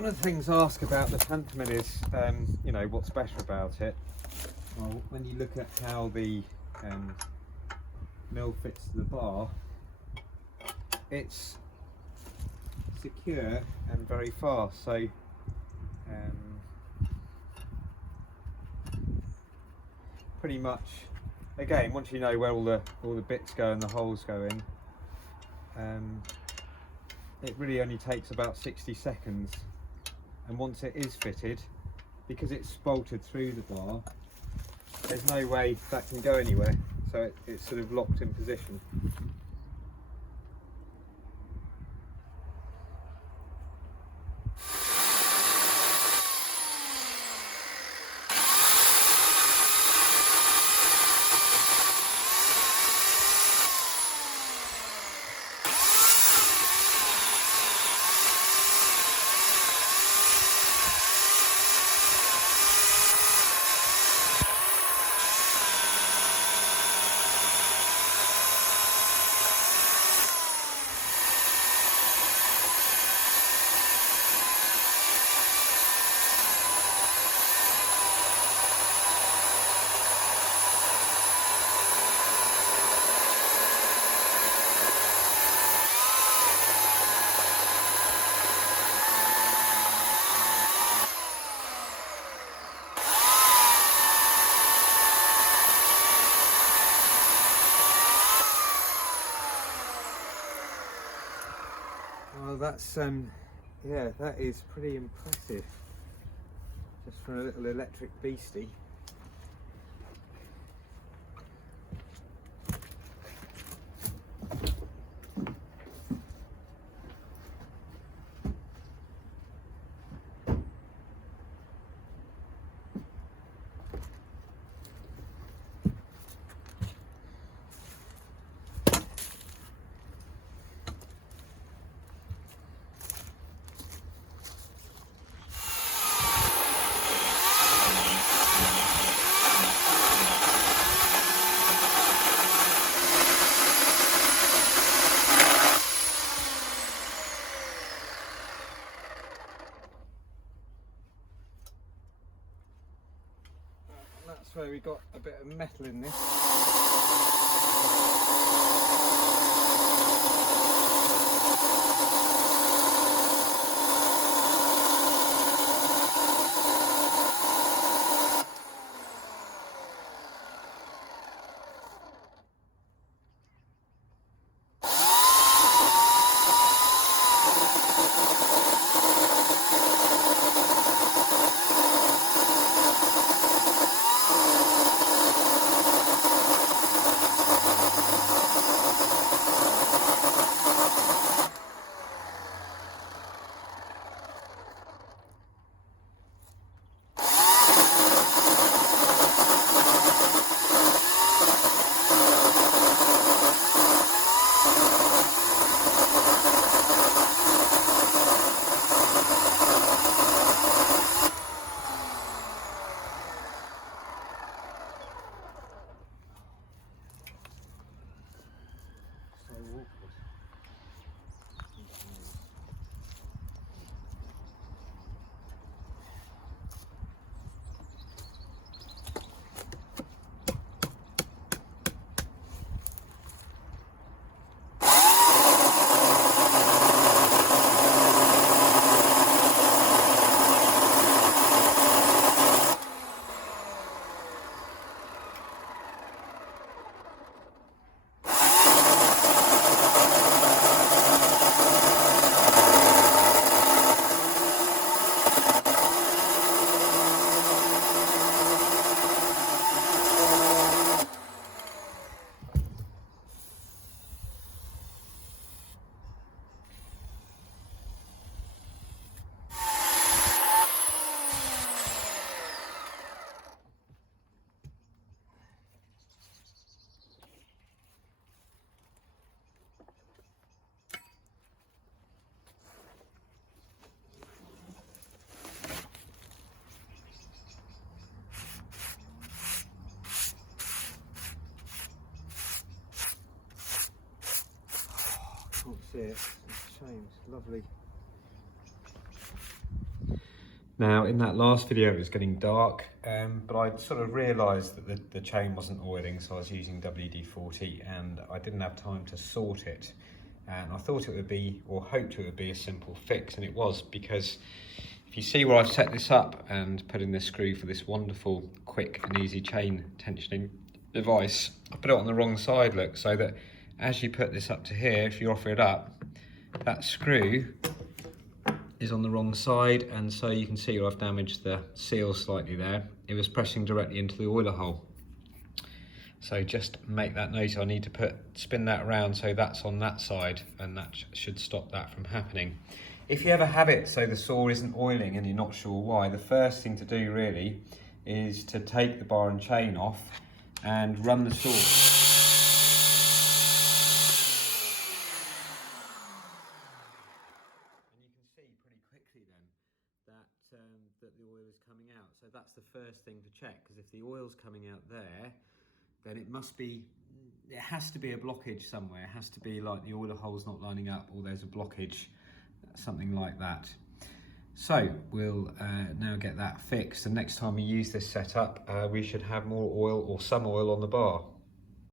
One of the things I ask about the Panther mill is, you know, what's better about it. Well, when you look at how the mill fits to the bar, it's secure and very fast. So pretty much, again, once you know where all the bits go and the holes go in, it really only takes about 60 seconds. And once it is fitted, because it's bolted through the bar, there's no way that can go anywhere, so it's sort of locked in position. Well, that's yeah, that is pretty impressive, just for a little electric beastie. That's where we got a bit of metal in this. Can't see it, it's a shame, it's lovely. Now in that last video it was getting dark, but I sort of realised that the chain wasn't oiling, so I was using WD-40 and I didn't have time to sort it. And I thought it would be, or hoped it would be, a simple fix, and it was, because if you see where I've set this up and put in this screw for this wonderful quick and easy chain tensioning device, I put it on the wrong side, look, so that as you put this up to here, if you offer it up, that screw is on the wrong side, and so you can see I've damaged the seal slightly there. It was pressing directly into the oiler hole. So just make that note, I need to spin that around so that's on that side, and that should stop that from happening. If you ever have it so the saw isn't oiling and you're not sure why, the first thing to do really is to take the bar and chain off and run the saw. That the oil is coming out. So that's the first thing to check, because if the oil's coming out there, then it has to be a blockage somewhere. It has to be like the oiler hole's not lining up, or there's a blockage, something like that. So we'll now get that fixed, and next time we use this setup, we should have more oil, or some oil, on the bar.